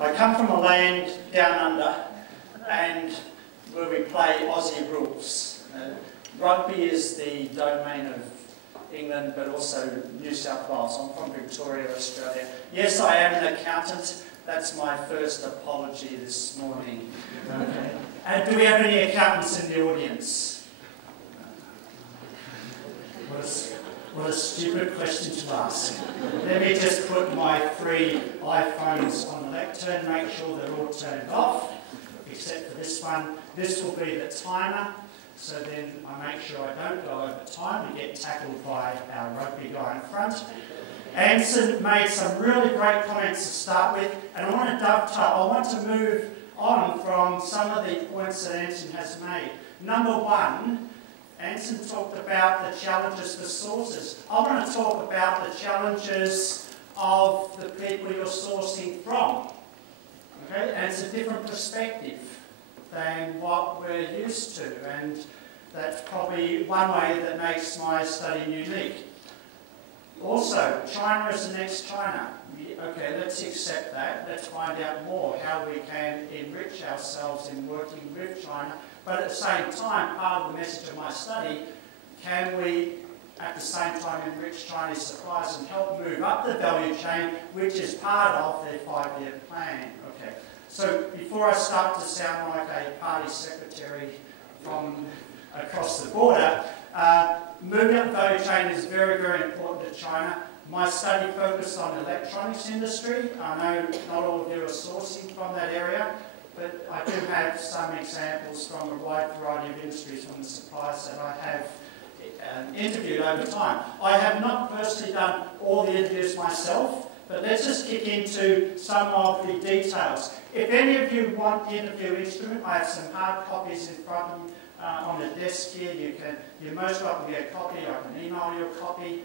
I come from a land down under, and where we play Aussie rules. Rugby is the domain of England, but also New South Wales. I'm from Victoria, Australia. Yes, I am an accountant. That's my first apology this morning. Okay. And do we have any accountants in the audience? What a stupid question to ask. Let me just put my 3 iPhones on the lectern, make sure they're all turned off, except for this one. This will be the timer, so then I make sure I don't go over time and get tackled by our rugby guy in front. Anson made some really great comments to start with, and I want to dovetail. I want to move on from some of the points that Anson has made. Number 1, Anson talked about the challenges for sources. I want to talk about the challenges of the people you're sourcing from. Okay? And it's a different perspective than what we're used to, and that's probably one way that makes my study unique. Also, China is the next China. Okay, let's accept that. Let's find out more how we can enrich ourselves in working with China. But at the same time, part of the message of my study, can we at the same time enrich Chinese suppliers and help move up the value chain, which is part of their 5-year plan. Okay. So before I start to sound like a party secretary from across the border, moving up the value chain is very, very important to China. My study focused on the electronics industry. I know not all of you are sourcing from that area, but I do have some examples from a wide variety of industries from the suppliers that I have interviewed over time. I have not personally done all the interviews myself, but let's just kick into some of the details. If any of you want the interview instrument, I have some hard copies in front of me on the desk here. You're most welcome to get a copy. I can email you a copy.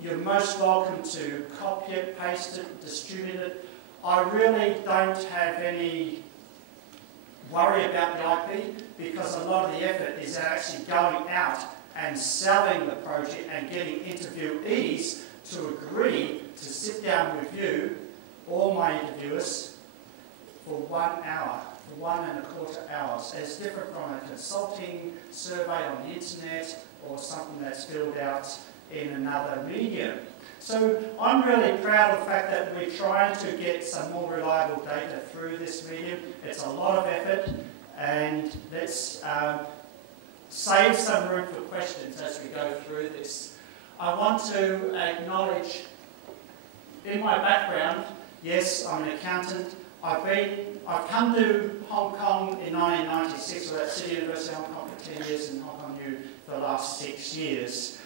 You're most welcome to copy it, paste it, distribute it. I really don't have any worry about the IP, because a lot of the effort is actually going out and selling the project and getting interviewees to agree to sit down with you, all my interviewers, for 1 hour, for 1.25 hours. It's different from a consulting survey on the internet or something that's filled out in another medium. So I'm really proud of the fact that we're trying to get some more reliable data through this medium. It's a lot of effort, and let's save some room for questions as we go through this. I want to acknowledge, in my background, yes, I'm an accountant. I've come to Hong Kong in 1996, or at City University of Hong Kong for 10 years, and Hong Kong U for the last 6 years.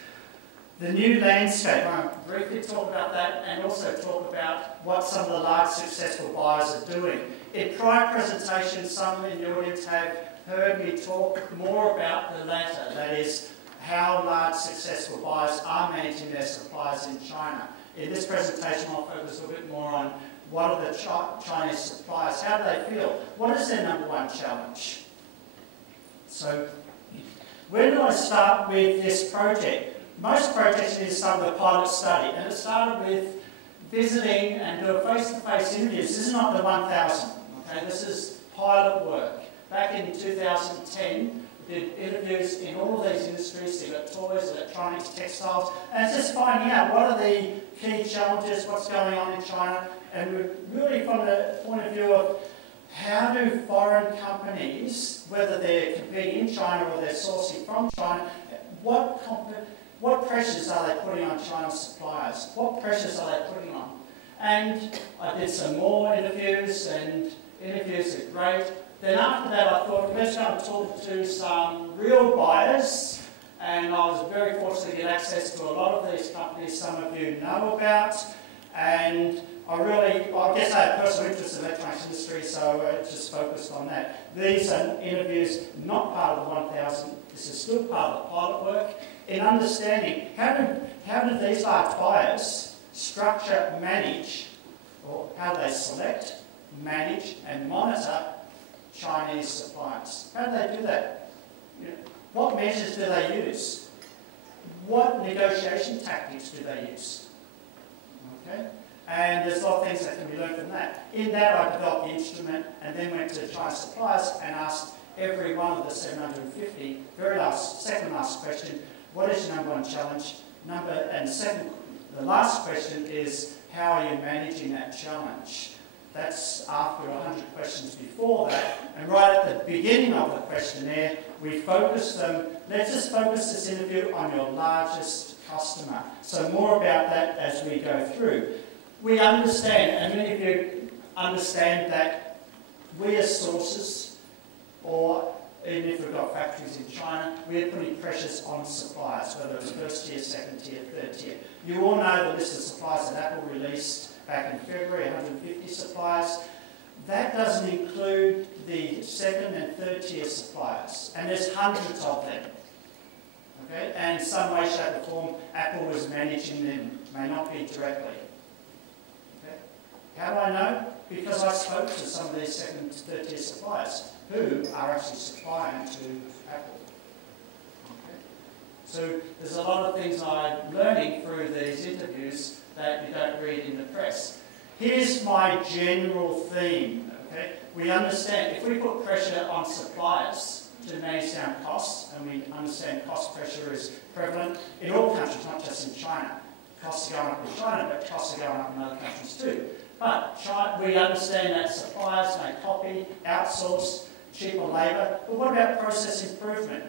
The new landscape, I want to briefly talk about that, and also talk about what some of the large successful buyers are doing. In prior presentations, some in the audience have heard me talk more about the latter, that is, how large successful buyers are managing their suppliers in China. In this presentation, I'll focus a little bit more on what are the Chinese suppliers, how do they feel, what is their number 1 challenge? So, where do I start with this project? Most projects is some of the pilot study, and it started with visiting and do a face-to-face interviews. This is not the 1,000, okay? This is pilot work. Back in 2010, we did interviews in all of these industries. You've got toys, electronics, textiles, and it's just finding out what are the key challenges, what's going on in China, and we're really from the point of view of how do foreign companies, whether they're competing in China or they're sourcing from China, what pressures are they putting on China's suppliers? What pressures are they putting on? And I did some more interviews, and interviews are great. Then after that I thought, let's go and talk to some real buyers, and I was very fortunate to get access to a lot of these companies some of you know about, and I guess I have personal interest in the electronics industry, so I just focused on that. These are interviews not part of the 1,000, this is still part of the pilot work, in understanding how do these large buyers structure, manage, or how they select, manage and monitor Chinese suppliers. How do they do that? What measures do they use? What negotiation tactics do they use? Okay? And there's a lot of things that can be learned from that. In that, I developed the instrument and then went to China suppliers and asked every one of the 750, second last question, what is your number one challenge? The last question is, how are you managing that challenge? That's after 100 questions before that. And right at the beginning of the questionnaire, we focus them. Let's just focus this interview on your largest customer. So more about that as we go through. We understand, and many of you understand that we as sources, or even if we've got factories in China, we're putting pressures on suppliers, whether it's first tier, second tier, third tier. You all know the list of suppliers that Apple released back in February, 150 suppliers. That doesn't include the second and third tier suppliers, and there's hundreds of them. Okay? And in some way, shape or form, Apple was managing them, may not be directly. Okay? How do I know? Because I spoke to some of these second and third tier suppliers who are actually supplying to Apple. Okay? So there's a lot of things I'm learning through these interviews that you don't read in the press. Here's my general theme. Okay? We understand if we put pressure on suppliers to manage down costs, and we understand cost pressure is prevalent in all countries, not just in China. Costs are going up in China, but costs are going up in other countries too. But we understand that suppliers may copy, outsource, cheaper labour. But what about process improvement?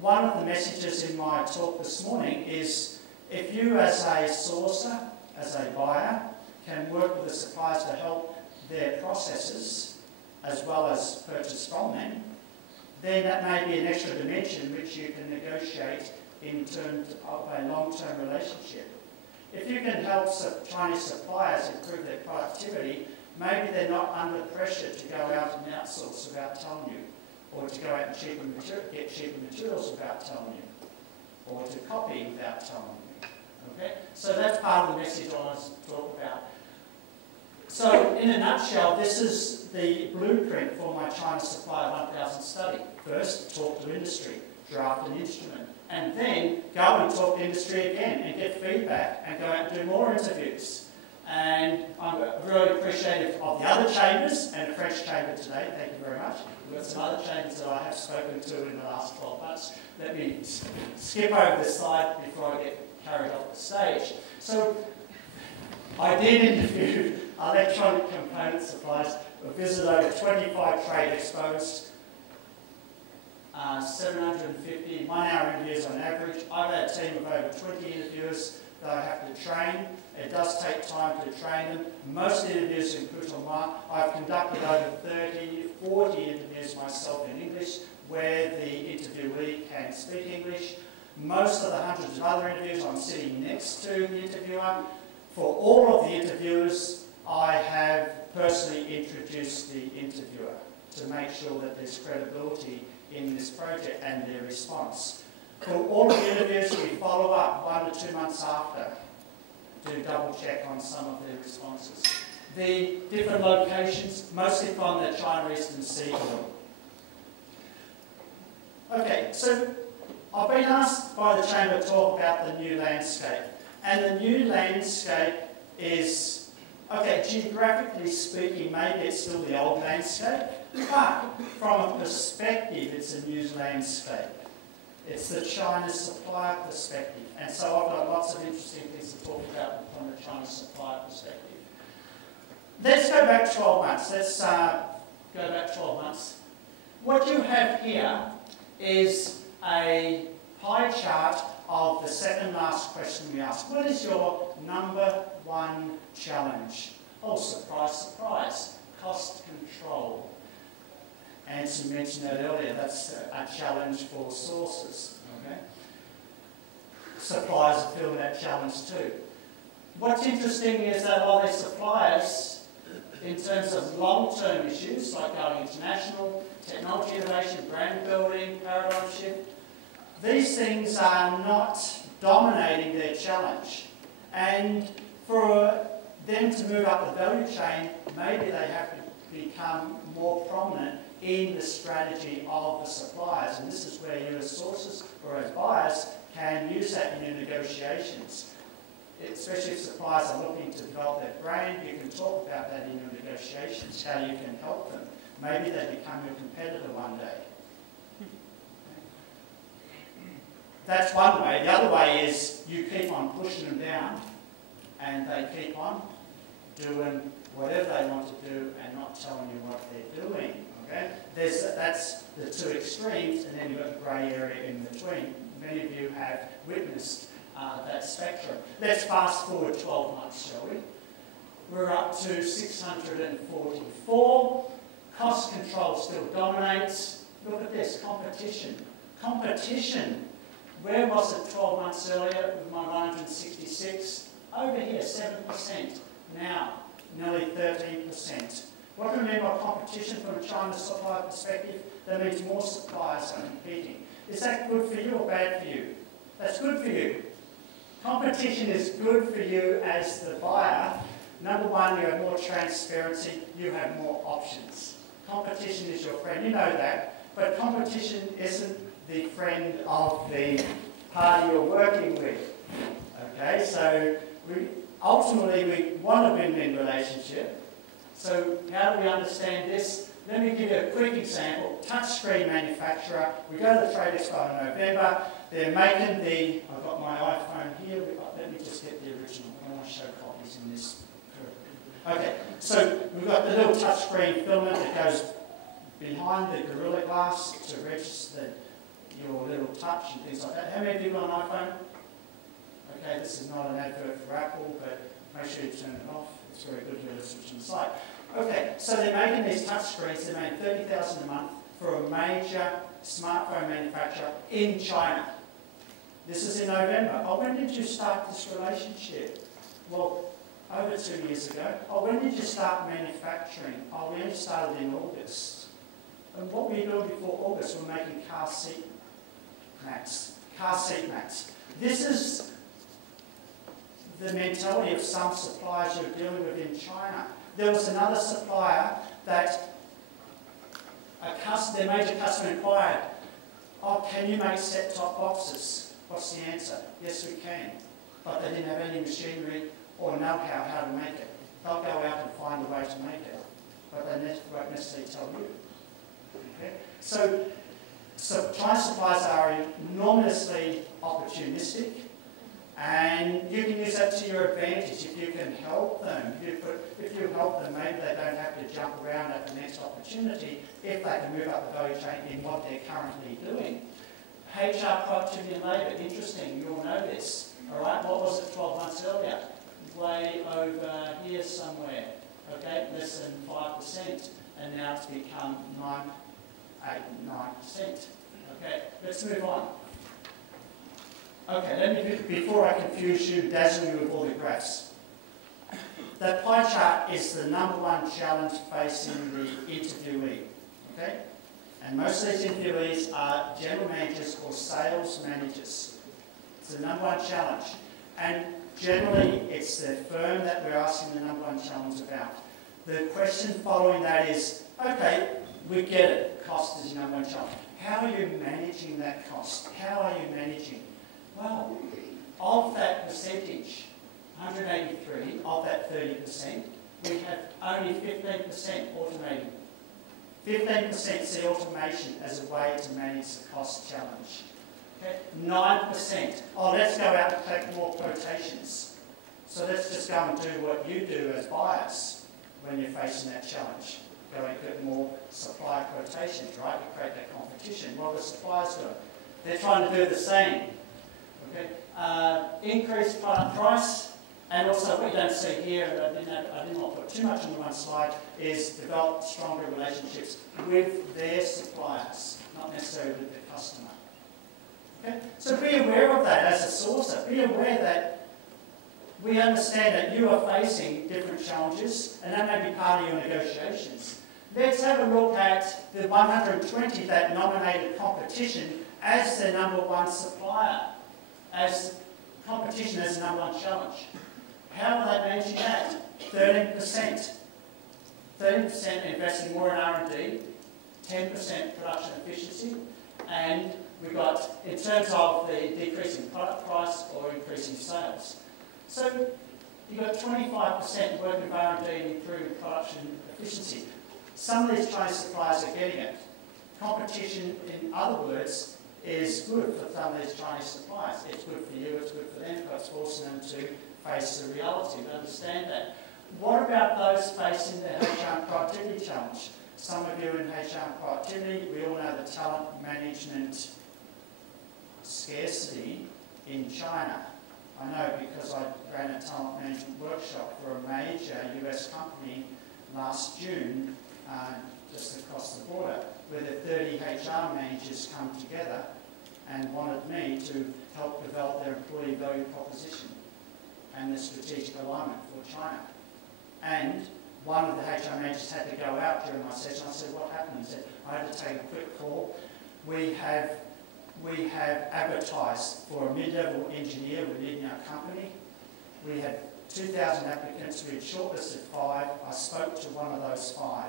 One of the messages in my talk this morning is if you as a sourcer, as a buyer, can work with the suppliers to help their processes as well as purchase from them, then that may be an extra dimension which you can negotiate in terms of a long-term relationship. If you can help Chinese suppliers improve their productivity, maybe they're not under pressure to go out and outsource without telling you, or to go out and get cheaper materials without telling you, or to copy without telling you. Okay? So that's part of the message I want to talk about. So in a nutshell, this is the blueprint for my China Supplier 1000 study. First, talk to industry, draft an instrument, and then go and talk to industry again and get feedback and go out and do more interviews. And I'm really appreciative of the other chambers and the French chamber today. Thank you very much. We've got some other chambers that I have spoken to in the last 12 months. Let me skip over this slide before I get carried off the stage. So I did interview electronic component suppliers. We visited over 25 trade expos, 750 one-hour interviews on average. I've had a team of over 20 interviewers that I have to train. It does take time to train them. Most of the interviews in Putonghua, I've conducted over 30, 40 interviews myself in English, where the interviewee can speak English. Most of the hundreds of other interviews, I'm sitting next to the interviewer. For all of the interviewers, I have personally introduced the interviewer to make sure that there's credibility in this project and their response. For all of the interviews, we follow up 1 to 2 months after to double check on some of their responses. The different locations, mostly from the China Eastern Sea. Okay, so I've been asked by the Chamber to talk about the new landscape. And the new landscape is, okay, geographically speaking, maybe it's still the old landscape, but from a perspective, it's a new landscape. It's the China supplier perspective. And so I've got lots of interesting things to talk about from the China supplier perspective. Let's go back 12 months. Let's go back 12 months. What you have here is a pie chart of the second last question we asked. What is your number one challenge? Oh, surprise, surprise. Cost control. Anson mentioned that earlier. That's a challenge for sources. Okay? Suppliers are feeling that challenge too. What's interesting is that a lot of these suppliers, in terms of long-term issues like going international, technology innovation, brand building, paradigm shift, these things are not dominating their challenge. And for them to move up the value chain, maybe they have to become more prominent in the strategy of the suppliers. And this is where you as sources or as buyers can use that in your negotiations. especially if suppliers are looking to develop their brand, you can talk about that in your negotiations, how you can help them. Maybe they become your competitor one day. That's one way. The other way is you keep on pushing them down and they keep on doing whatever they want to do and not telling you what they're doing. Okay? That's the two extremes, and then you've got the grey area in between. Many of you have witnessed that spectrum. Let's fast forward 12 months, shall we? We're up to 644. Cost control still dominates. Look at this, competition. Competition. Where was it 12 months earlier with my 166? Over here, 7%. Now, nearly 13%. What do we mean by competition from a China supplier perspective? That means more suppliers are competing. Is that good for you or bad for you? That's good for you. Competition is good for you as the buyer. Number one, you have more transparency, you have more options. Competition is your friend, you know that, but competition isn't the friend of the party you're working with. Okay, so ultimately we want a win-win relationship. So how do we understand this? Let me give you a quick example. Touchscreen manufacturer. We go to the Trade Expo in November. They're making the, I've got my iPhone here. Let me just get the original. I want to show copies in this. Okay, so we've got the little touchscreen filament that goes behind the Gorilla Glass to register your little touch and things like that. How many of you got an iPhone? Okay, this is not an advert for Apple, but make sure you turn it off. It's very good here to switch on the side. Okay, so they're making these touch screens. They're making $30,000 a month for a major smartphone manufacturer in China. This is in November. Oh, when did you start this relationship? Well, over 2 years ago. Oh, when did you start manufacturing? Oh, we only started in August. And what were you doing before August? We're making car seat mats. Car seat mats. This is the mentality of some suppliers you're dealing with in China. There was another supplier that their major customer inquired, oh, can you make set-top boxes? What's the answer? Yes, we can. But they didn't have any machinery or know-how how to make it. They'll go out and find a way to make it, but they won't necessarily tell you. Okay? So China suppliers are enormously opportunistic, and you can use that to your advantage if you can help them. If you help them, maybe they don't have to jump around at the next opportunity if they can move up the value chain in what they're currently doing. HR, productivity and labour, interesting, you all know this. All right, what was it 12 months earlier? Way over here somewhere, okay, less than 5%, and now it's become 9%. Okay, let's move on. Okay, before I confuse you, dazzle you with all the graphs. That pie chart is the number one challenge facing the interviewee, okay? And most of these interviewees are general managers or sales managers. It's the number one challenge. And generally, it's the firm that we're asking the number one challenge about. The question following that is, okay, we get it, cost is your number one challenge. How are you managing that cost? How are you managing? Well, of that percentage, 183, of that 30%, we have only 15% automating. 15% see automation as a way to manage the cost challenge. Okay? 9%, oh, let's go out and take more quotations. So let's just go and do what you do as buyers when you're facing that challenge. Go and get more supplier quotations, right? You create that competition. What are the suppliers doing? They're trying to do the same. Okay? Increased product price, and also what you don't see here, I did not put too much on the one slide, is develop stronger relationships with their suppliers, not necessarily with the customer. Okay? So be aware of that as a sourcer. Be aware that we understand that you are facing different challenges, and that may be part of your negotiations. Let's have a look at the 120 that nominated competition as the number one supplier, as competition as the number one challenge. How are they managing that? 13%. 13% investing more in R&D, 10% production efficiency, and we've got, in terms of the decreasing product price or increasing sales. So you've got 25% working with R&D and improving production efficiency. Some of these Chinese suppliers are getting it. Competition, in other words, is good for some of these Chinese suppliers. It's good for you, it's good for them, but it's forcing them to face the reality, to understand that. What about those facing the HR and productivity challenge? Some of you in HR and productivity, we all know the talent management scarcity in China. I know because I ran a talent management workshop for a major US company last June, just across the border, where the 30 HR managers come together and wanted me to help develop their employee value proposition and the strategic alignment for China. And one of the HR managers had to go out during my session. I said, what happened? He said, I had to take a quick call. We have advertised for a mid-level engineer within our company. We had 2,000 applicants. We had shortlisted 5. I spoke to one of those 5.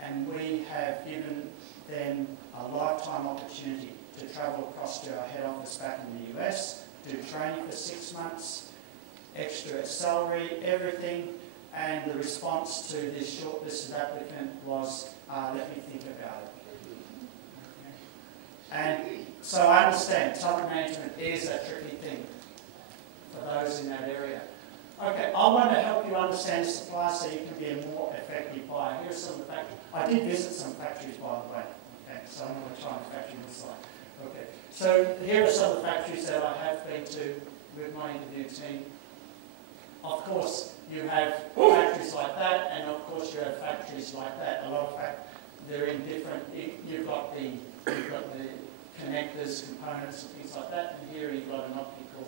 And we have given them a lifetime opportunity to travel across to our head office back in the US, do training for 6 months, extra salary, everything. And the response to this shortlisted applicant was, let me think about it. And so I understand talent management is a tricky thing for those in that area. Okay, I want to help you understand supply so you can be a more effective buyer. Here are some of the factories. I did visit some factories, by the way. Okay, so I know what a China factory looks like. Okay, so here are some of the factories that I have been to with my interview team. Of course, you have factories like that, and of course you have factories like that. A lot of they're in different. You've got the connectors, components, and things like that. And here you've got an optical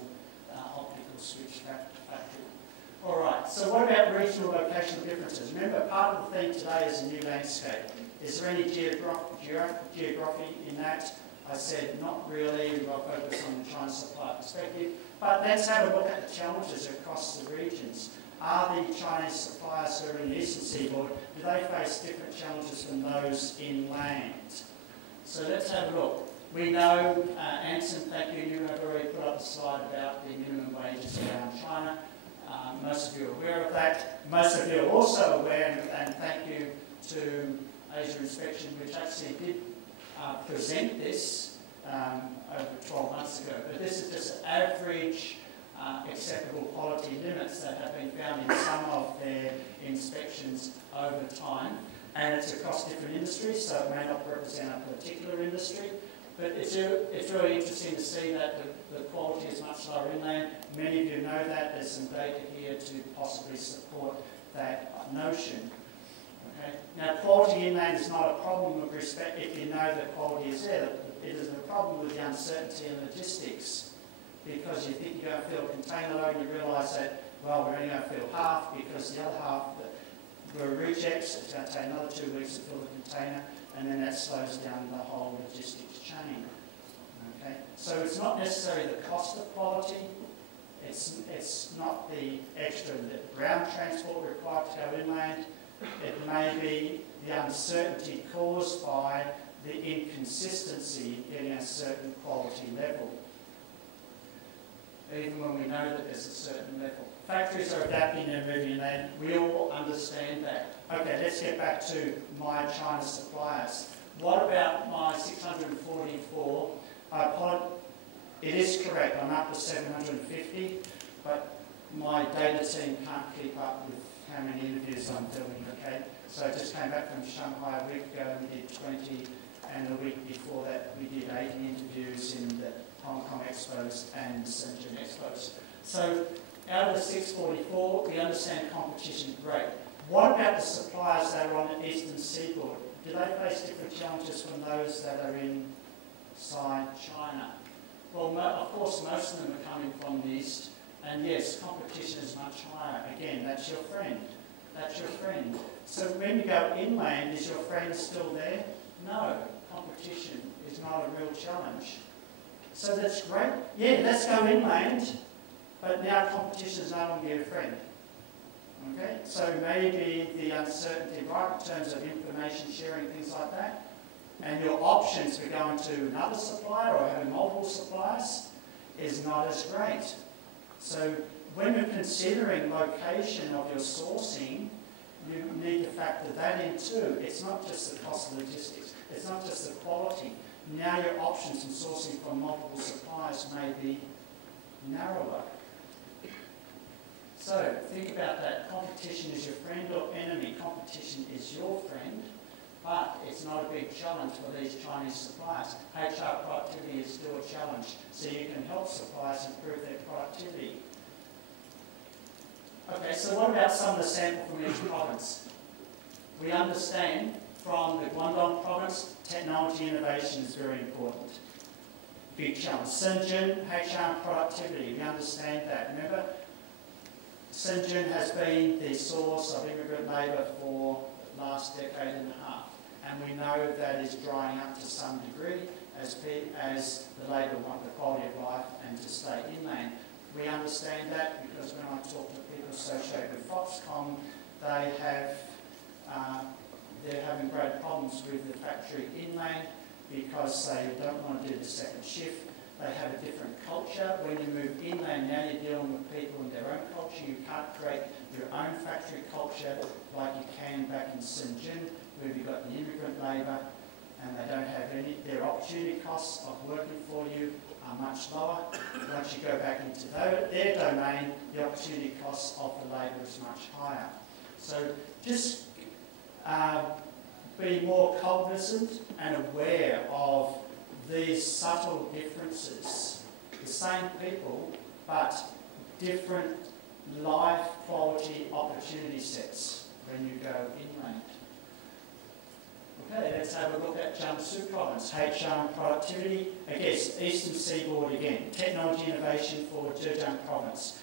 switch factory. All right. So what about regional locational differences? Remember, part of the theme today is a new landscape. Is there any geography in that? I said not really. We've got to focus on the China supply perspective. But let's have a look at the challenges across the regions. Are the Chinese suppliers who are in the eastern seaboard, do they face different challenges from those inland? So let's have a look. We know, Anson, thank you, you have already put up the slide about the minimum wages around China. Most of you are aware of that. Most of you are also aware, and thank you to Asia Inspection, which actually did present this over 12 months ago. But this is just average acceptable quality limits that have been found in some of their inspections over time. And it's across different industries, so it may not represent a particular industry. But it's really interesting to see that the quality is much lower inland. Many of you know that. There's some data here to possibly support that notion. Okay? Now, quality inland is not a problem with respect if you know that quality is there. It is a problem with the uncertainty in logistics, because you think you're going to fill a container load and you realise that, well, we're only going to fill half because the other half were rejects. It's going to take another 2 weeks to fill the container, and then that slows down the whole logistics chain. Okay? So it's not necessarily the cost of quality. It's not the extra ground transport required to go inland. It may be the uncertainty caused by the inconsistency in getting a certain quality level, even when we know that there's a certain level. Factories are adapting and moving inland. We all understand that. Okay, let's get back to my China suppliers. What about my 644? It is correct, I'm up to 750, but my data team can't keep up with how many interviews I'm doing, okay? So I just came back from Shanghai a week ago, we did 20, and the week before that we did 80 interviews in the Hong Kong Expos and Shenzhen Expos. So out of the 644, we understand competition great. What about the suppliers that are on the eastern seaboard? Do they face different challenges from those that are inside China? Well, of course, most of them are coming from the east, and yes, competition is much higher. Again, that's your friend. That's your friend. So when you go inland, is your friend still there? No, competition is not a real challenge. So that's great. Yeah, let's go inland, but now competition is no longer your friend. Okay, so maybe the uncertainty, right, in terms of information sharing, things like that, and your options for going to another supplier or having multiple suppliers is not as great. So when you're considering location of your sourcing, you need to factor that in too. It's not just the cost of logistics, it's not just the quality. Now your options in sourcing from multiple suppliers may be narrower. So think about that. Competition is your friend or enemy. Competition is your friend, but it's not a big challenge for these Chinese suppliers. HR productivity is still a challenge, so you can help suppliers improve their productivity. Okay, so what about some of the sample from each province? We understand from the Guangdong province, technology innovation is very important. Big challenge. Shenzhen, HR productivity, we understand that. Remember, Shenzhen has been the source of immigrant labour for the last decade and a half. And we know that is drying up to some degree as the Labour want the quality of life and to stay inland. We understand that because when I talk to people associated with Foxconn, they're having great problems with the factory inland because they don't want to do the second shift. They have a different culture. When you move inland, now you're dealing with people in their own culture. You can't create your own factory culture like you can back in Shenzhen, where you've got the immigrant labour and they don't have any. Their opportunity costs of working for you are much lower. Once you go back into their domain, the opportunity costs of the labour is much higher. So just be more cognizant and aware of these subtle differences. The same people, but different life quality opportunity sets when you go inland. Okay, let's have a look at Jiangsu province, HR and productivity. I guess Eastern Seaboard again, technology innovation for Zhejiang province.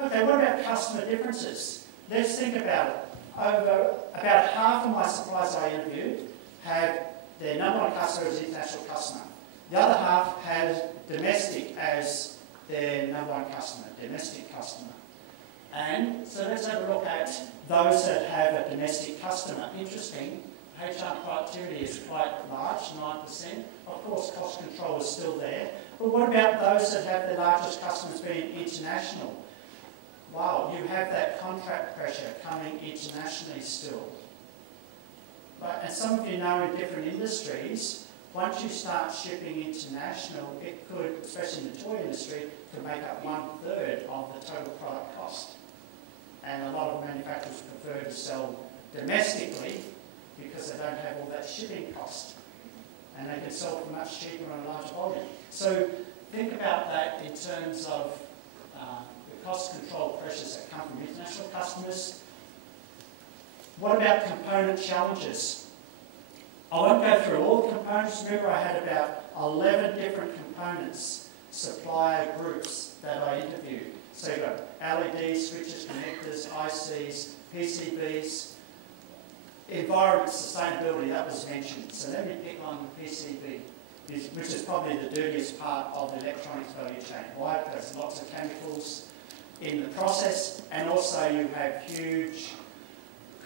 Okay, what about customer differences? Let's think about it. About half of my suppliers I interviewed have their number one customer as international customer. The other half has domestic as their number one customer, domestic customer. And so let's have a look at those that have a domestic customer. Interesting, HR productivity is quite large, 9%. Of course, cost control is still there. But what about those that have their largest customers being international? Wow, you have that contract pressure coming internationally still. But, and some of you know in different industries, once you start shipping international, it could, especially in the toy industry, could make up 1/3 of the total product cost. And a lot of manufacturers prefer to sell domestically because they don't have all that shipping cost. And they can sell for much cheaper on a large volume. So think about that in terms of the cost control pressures that come from international customers. What about component challenges? I won't go through all the components. Remember, I had about 11 different components, supplier groups that I interviewed. So you've got LEDs, switches, connectors, ICs, PCBs, environment, sustainability, that was mentioned. So let me pick on the PCB, which is probably the dirtiest part of the electronics value chain. Why? Because there's lots of chemicals in the process, and also you have huge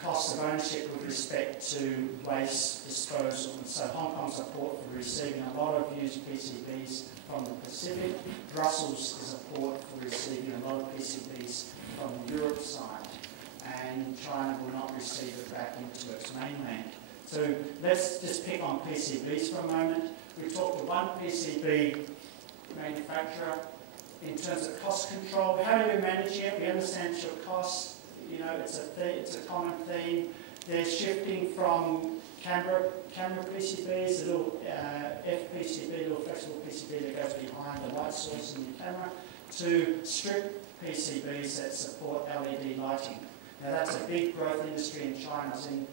costs of ownership with respect to waste disposal. And so Hong Kong's a port for receiving a lot of used PCBs from the Pacific. Brussels is a port for receiving a lot of PCBs from the Europe side. And China will not receive it back into its mainland. So let's just pick on PCBs for a moment. We talked to one PCB manufacturer in terms of cost control. How do you manage it? We understand your costs. You know, it's a common theme. They're shifting from camera PCBs, little FPCB, little flexible PCB that goes behind the light source in your camera, to strip PCBs that support LED lighting. Now that's a big growth industry in China. I was in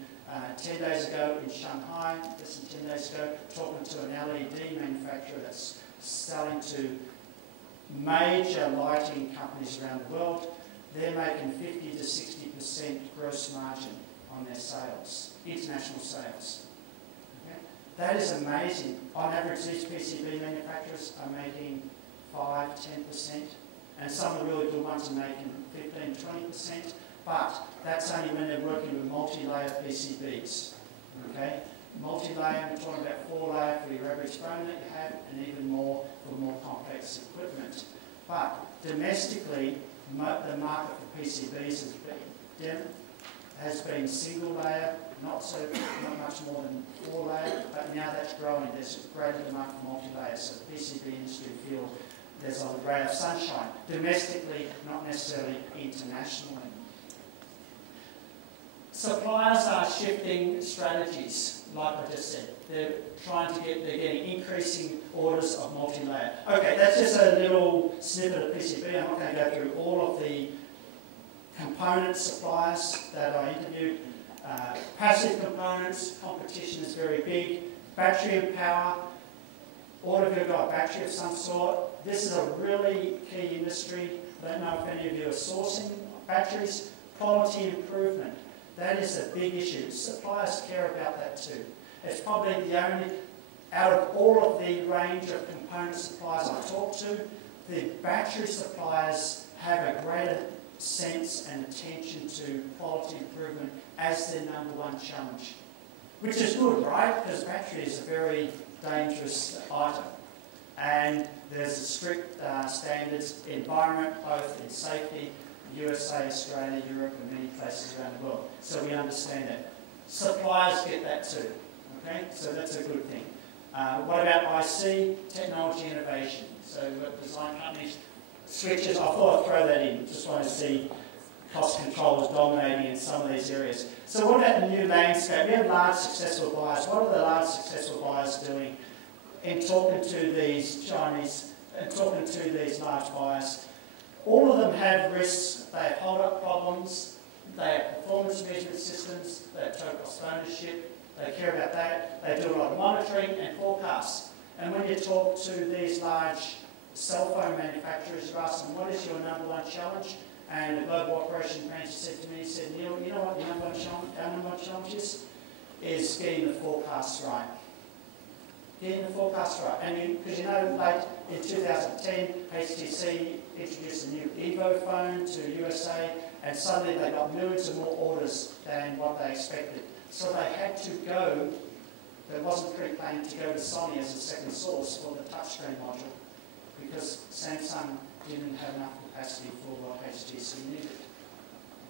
10 days ago in Shanghai, less than 10 days ago, talking to an LED manufacturer that's selling to major lighting companies around the world. They're making 50 to 60% gross margin on their sales, international sales. Okay? That is amazing. On average, these PCB manufacturers are making 5, 10%, and some of the really good ones are making 15, 20%. But that's only when they're working with multi-layer PCBs. Okay? Multi-layer, I'm talking about 4-layer for your average phone that you have, and even more for more complex equipment. But domestically, the market for PCBs has been single layer, not much more than 4 layer, but now that's growing. There's greater demand for multi-layer, so the PCB industry feel there's a ray of sunshine, domestically, not necessarily internationally. Suppliers are shifting strategies, like I just said. They're getting increasing orders of multi-layer. Okay, that's just a little snippet of PCB. I'm not going to go through all of the component suppliers that I interviewed. Passive components, competition is very big. Battery and power, all of you have got a battery of some sort. This is a really key industry. I don't know if any of you are sourcing batteries. Quality improvement, that is a big issue. Suppliers care about that too. It's probably the only, out of all of the range of component suppliers I talk to, the battery suppliers have a greater sense and attention to quality improvement as their #1 challenge. Which is good, right? Because battery is a very dangerous item. And there's a strict standards environment, both in safety, USA, Australia, Europe, and many places around the world. So we understand that. Suppliers get that too. Okay, so that's a good thing. What about IC? Technology innovation. So design companies, switches, I thought I'd throw that in. Just want to see cost control is dominating in some of these areas. So what about the new landscape? We have large successful buyers. What are the large successful buyers doing in talking to these Chinese, and talking to these large buyers? All of them have risks. They have hold-up problems. They have performance measurement systems. They have total cost of ownership. They care about that. They do a lot of monitoring and forecasts. And when you talk to these large cell phone manufacturers, you ask them, what is your #1 challenge? And the global operations manager said to me, he said, Neale, you know what our #1 challenge is getting the forecasts right. Getting the forecasts right. And because you know, late in 2010, HTC introduced a new Evo phone to USA, and suddenly they got millions of more orders than what they expected. So they had to go, there wasn't pre-planned, to go to Sony as a second source for the touchscreen module, because Samsung didn't have enough capacity for what HTC needed.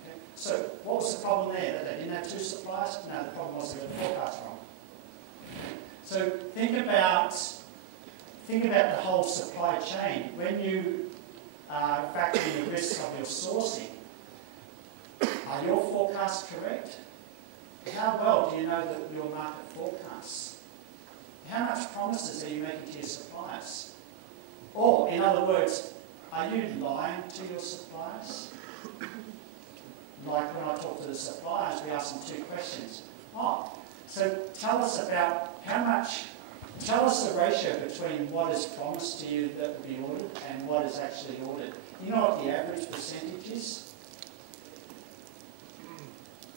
Okay? So what was the problem there? That they didn't have 2 suppliers? No, the problem was they got the forecast wrong. So think about the whole supply chain. When you are factoring the risks of your sourcing, are your forecasts correct? How well do you know that your market forecasts? How much promises are you making to your suppliers? Or, in other words, are you lying to your suppliers? Like when I talk to the suppliers, we ask them 2 questions. So tell us about tell us the ratio between what is promised to you that will be ordered and what is actually ordered. You know what the average percentage is?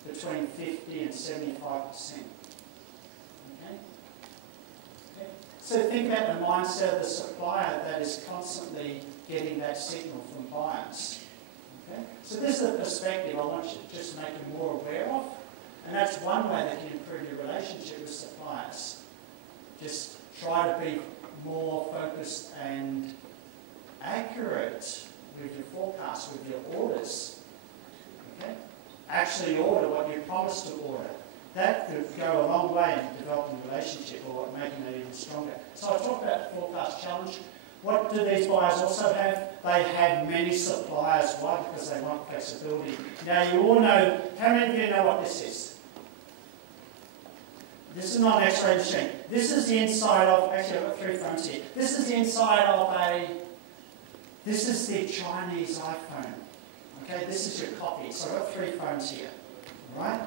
Between 50 and 75%. Okay? So think about the mindset of the supplier that is constantly getting that signal from buyers. Okay? So this is the perspective I want you to just make you more aware of. And that's one way that you can improve your relationship with suppliers. Just try to be more focused and accurate with your forecast, with your orders. Okay? Actually order what you promised to order. That could go a long way in developing a relationship or making it even stronger. So I talked about the forecast challenge. What do these buyers also have? They have many suppliers. Why? Because they want flexibility. Now you all know, how many of you know what this is? This is not an X-ray machine. This is the inside of, actually I've got 3 phones here. This is the inside of this is the Chinese iPhone. Okay, this is your copy. So I've got 3 phones here, right?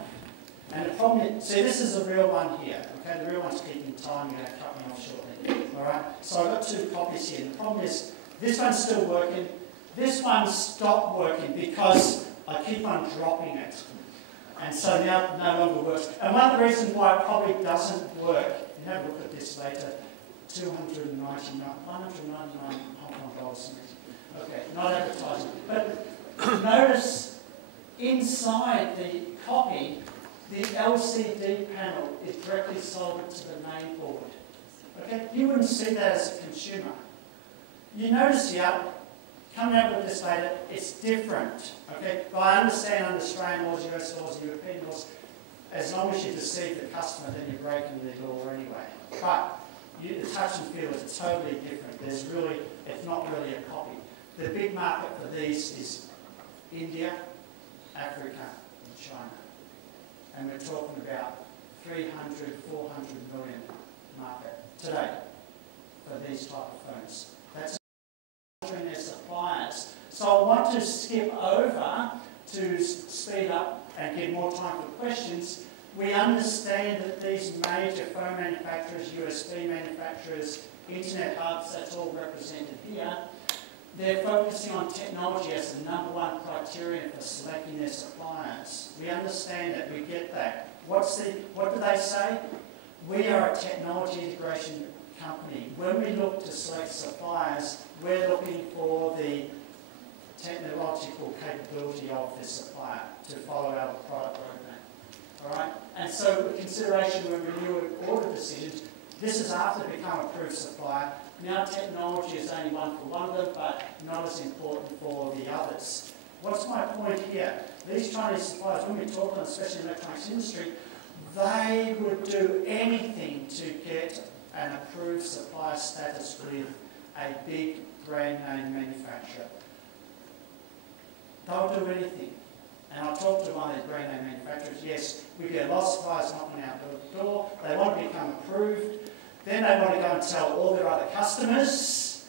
And the problem is, see, this is the real one here. Okay, the real one's keeping time. You're going to cut me off shortly. All right. So I've got 2 copies here. The problem is, this one's still working. This one stopped working because I keep on dropping it, and so now it no longer works. And one of the reasons why it probably doesn't work, you have a look at this later. $199 Hong Kong dollars. Okay, not advertising, but. Notice inside the copy, the LCD panel is directly soldered to the main board. Okay, you wouldn't see that as a consumer. You notice here, coming up with this data, it's different. Okay? But I understand under Australian laws, US laws, European laws, as long as you deceive the customer, then you're breaking the law anyway. But the touch and feel is totally different. It's not really a copy. The big market for these is India, Africa, and China. And we're talking about 300, 400 million market today for these type of phones. That's monitoring their suppliers. So I want to skip over to speed up and give more time for questions. We understand that these major phone manufacturers, USB manufacturers, internet hubs, that's all represented here, they're focusing on technology as the #1 criterion for selecting their suppliers. We understand that, we get that. What do they say? We are a technology integration company. When we look to select suppliers, we're looking for the technological capability of the supplier to follow our product roadmap. All right? And so the consideration when we do order decisions, this is after they become approved supplier. Now technology is only one for one of them, but not as important for the others. What's my point here? These Chinese suppliers, when we talk to them, especially in the electronics industry, they would do anything to get an approved supplier status with a big brand name manufacturer. They'll do anything. And I talked to one of these brand name manufacturers. Yes, we get a lot of suppliers knocking our door. They want to become approved. Then they want to go and tell all their other customers,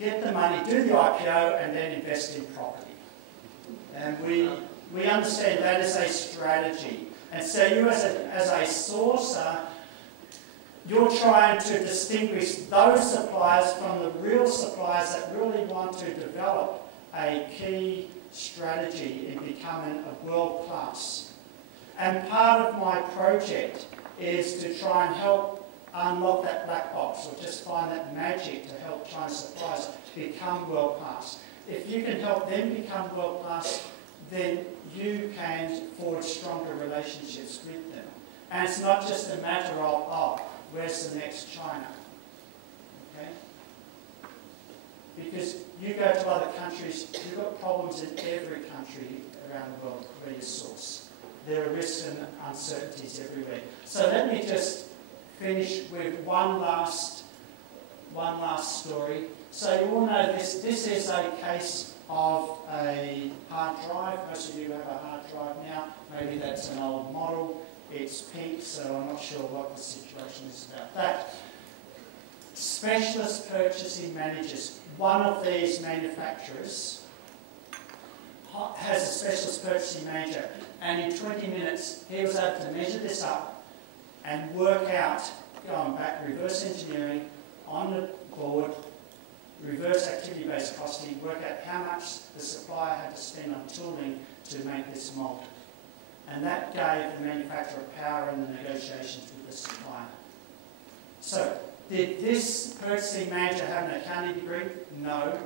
get the money, do the IPO, and then invest in property. And we understand that is a strategy. And so you as a sourcer, you're trying to distinguish those suppliers from the real suppliers that really want to develop a key strategy in becoming a world class. And part of my project is to try and help unlock that black box, or just find that magic to help Chinese suppliers become world class. If you can help them become world class, then you can forge stronger relationships with them. And it's not just a matter of, oh, where's the next China? Okay? Because you go to other countries, you've got problems in every country around the world where you source. There are risks and uncertainties everywhere. So let me just finish with one last story. So you all know this is a case of a hard drive. Most of you have a hard drive now. Maybe that's an old model. It's pink, so I'm not sure what the situation is about that. Specialist purchasing managers. One of these manufacturers has a specialist purchasing manager, and in 20 minutes he was able to measure this up and work out, going back, reverse engineering on the board, reverse activity-based costing, work out how much the supplier had to spend on tooling to make this mould. And that gave the manufacturer power in the negotiations with the supplier. So, did this purchasing manager have an accounting degree? No.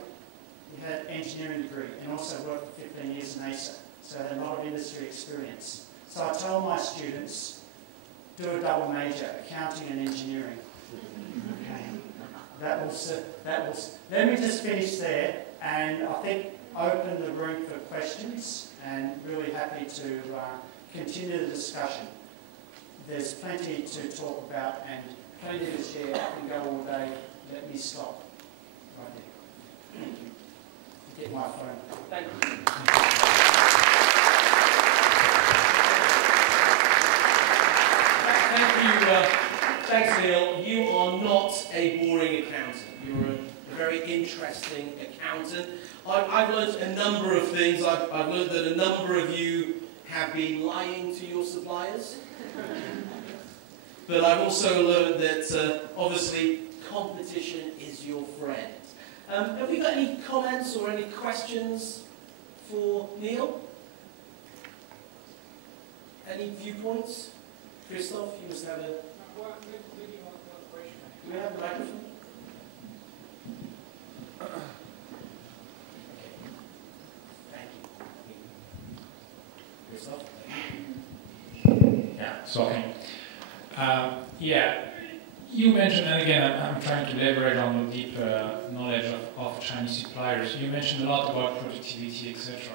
He had an engineering degree and also worked for 15 years in ASA. So he had a lot of industry experience. So I tell my students, do a double major, accounting and engineering. Okay. That will. Let me just finish there, and I think open the room for questions, and really happy to continue the discussion. There's plenty to talk about and plenty to share. I can go all day. Let me stop right there. Thank you. Get my phone. Thank you. Thanks, Neale. You are not a boring accountant. You're a very interesting accountant. I've learned a number of things. I've learned that a number of you have been lying to your suppliers. But I've also learned that, obviously, competition is your friend. Have we got any comments or any questions for Neale? Any viewpoints? Christoph, you must have a... Do we have a microphone? Okay. Thank you. Christoph? Yeah, sorry. Yeah, You mentioned, and again, I'm trying to leverage on your deep knowledge of Chinese suppliers. You mentioned a lot about productivity, etc.,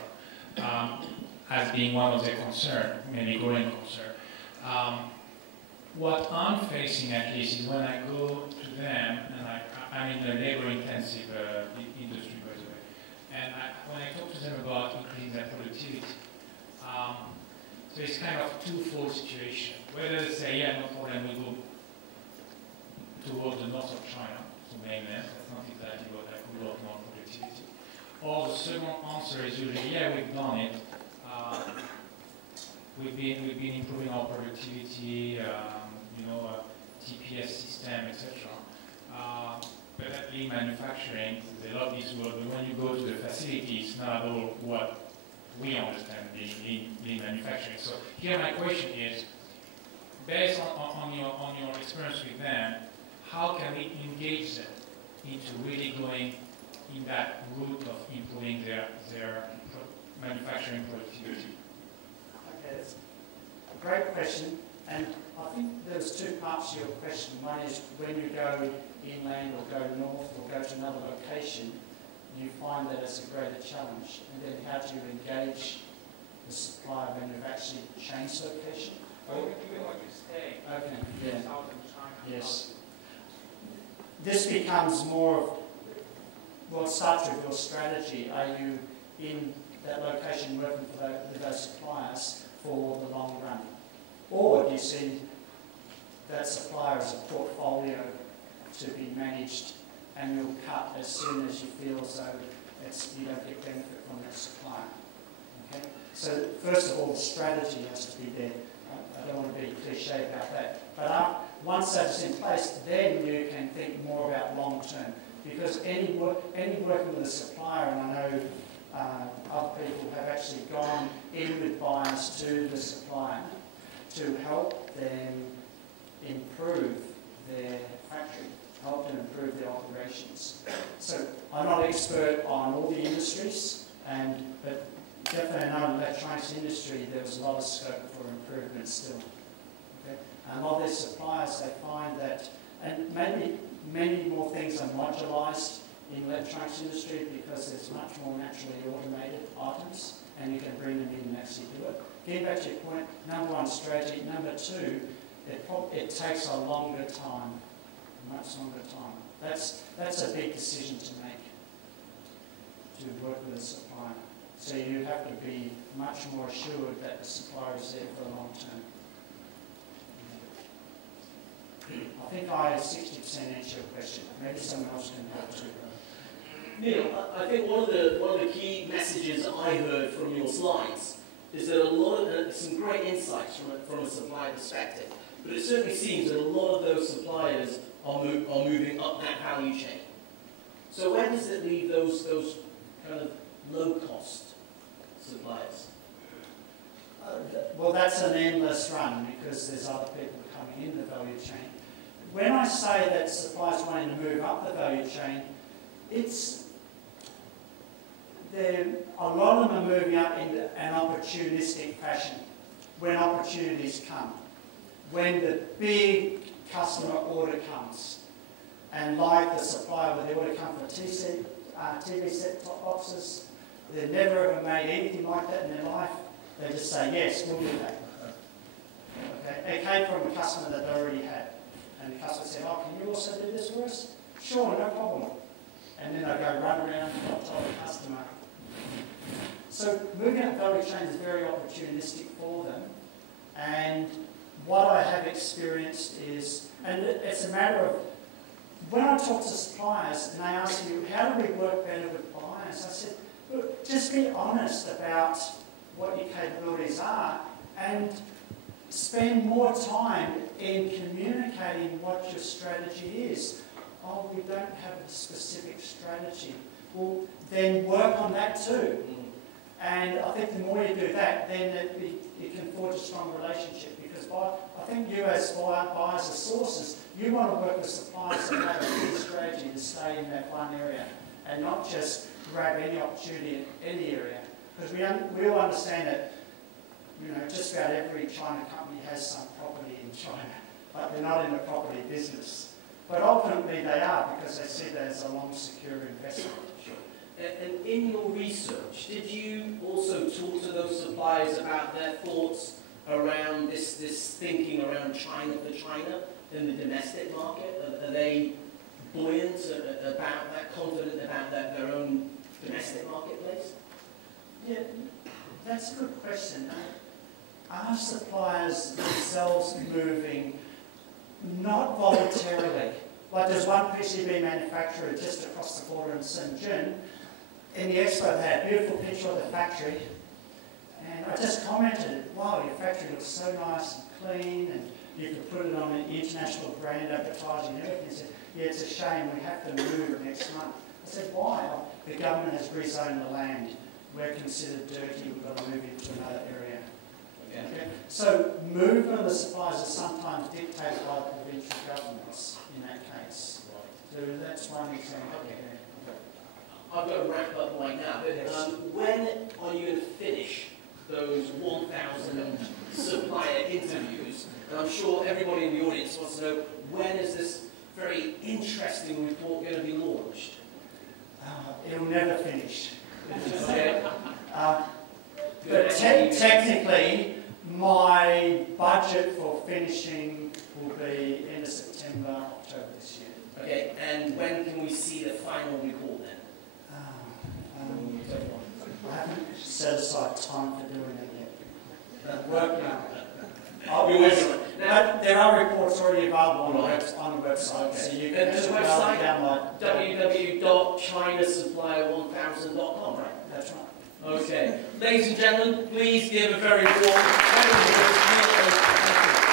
as being one of their concerns, maybe growing concern. What I'm facing, at least, is when I go to them, and I'm in a labor-intensive industry, by the way, and when I talk to them about increasing their productivity, so it's kind of twofold situation. Whether they say, yeah, no problem, we go towards the north of China, so mainland, that's not exactly what I could work on productivity. Or the second answer is usually, yeah, we've done it. We've been improving our productivity, TPS system, etc. But at lean manufacturing, they love this word, but when you go to the facility, it's not at all what we understand being lean manufacturing. So here my question is, based on your experience with them, how can we engage them into really going in that route of improving their manufacturing productivity? Okay, that's a great question, and I think there's two parts to your question. One is when you go inland or go north or go to another location, you find that it's a greater challenge. And then how do you engage the supplier when you've actually changed location? Or even when you stay in southern China. Yes. This becomes more of what starts with your strategy. Are you in that location working with those suppliers for the long run? Or do you see that supplier as a portfolio to be managed and you'll cut as soon as you feel as though you don't get benefit from that supplier? Okay? So first of all, the strategy has to be there. I don't want to be cliche about that. But once that's in place, then you can think more about long term. Because any working with a supplier, and I know other people have actually gone in with buyers to the supplier to help them improve their factory, help them improve their operations. So I'm not an expert on all the industries, but definitely I know in the electronics industry there was a lot of scope for improvement still. Okay? And a lot of their suppliers, they find that, and maybe many more things are modularized in the electronics industry because there's much more naturally automated items and you can bring them in and actually do it. Getting back to your point, number one, strategy. Number two, it takes a longer time, a much longer time. That's a big decision to make, to work with a supplier. So you have to be much more assured that the supplier is there for the long term. I think I 60% answered your question. Maybe someone else can help too. Neale, I think one of the key messages I heard from your slides is that a lot of some great insights from a supplier perspective. But it certainly seems that a lot of those suppliers are moving up that value chain. So where does it leave those kind of low-cost suppliers? Well, that's an endless run because there's other people coming in the value chain. When I say that suppliers wanting to move up the value chain, a lot of them are moving up in an opportunistic fashion when opportunities come. When the big customer order comes, and like the supplier where the order comes for TV set-top boxes, they've never ever made anything like that in their life. They just say, yes, we'll do that. Okay? It came from a customer that they already had. And the customer said, oh, can you also do this for us? Sure, no problem. And then they go run around and tell the customer. So moving up value chain is very opportunistic for them. And what I have experienced is, and it's a matter of, when I talk to suppliers and they ask you, how do we work better with buyers? I said, look, just be honest about what your capabilities are and spend more time in communicating what your strategy is. Oh, we don't have a specific strategy. Well, then work on that too. And I think the more you do that, then you can forge a strong relationship. Because I think you as buyers or sources, you want to work with suppliers that have a good strategy to stay in that one area and not just grab any opportunity in any area. Because we all understand that, just about every China company has some property in China. but they're not in the property business. But ultimately they are, because they see that as a long, secure investment. Sure. And in your research, did you also talk to those suppliers about their thoughts around this thinking around China for China in the domestic market? Are they buoyant about that, confident about their own domestic marketplace? Yeah, that's a good question. Are suppliers themselves moving, not voluntarily? Like there's one PCB manufacturer just across the border in Shenzhen. In the expo they had a beautiful picture of the factory, and I just commented, wow, your factory looks so nice and clean, and you could put it on an international brand advertising and everything. He said, yeah, it's a shame, we have to move next month. I said, why? Oh, the government has rezoned the land. We're considered dirty, we've got to move into another area. Okay. So movement of the suppliers is sometimes dictated by the provincial governments in that case. So that's one example. Okay. I've got to wrap up right now. But, when are you going to finish those 1,000 supplier interviews? And I'm sure everybody in the audience wants to know, when is this very interesting report going to be launched? It'll never finish. Okay. But technically, my budget for finishing will be end of September, October this year. Okay, and when can we see the final report then? I haven't set aside time for doing it yet. Working on it. Now, there are reports already available on the website, Okay. so you can the website, download. www.chinasupplier1000.com, right? That's right. Okay. Ladies and gentlemen, please give a very warm round of applause.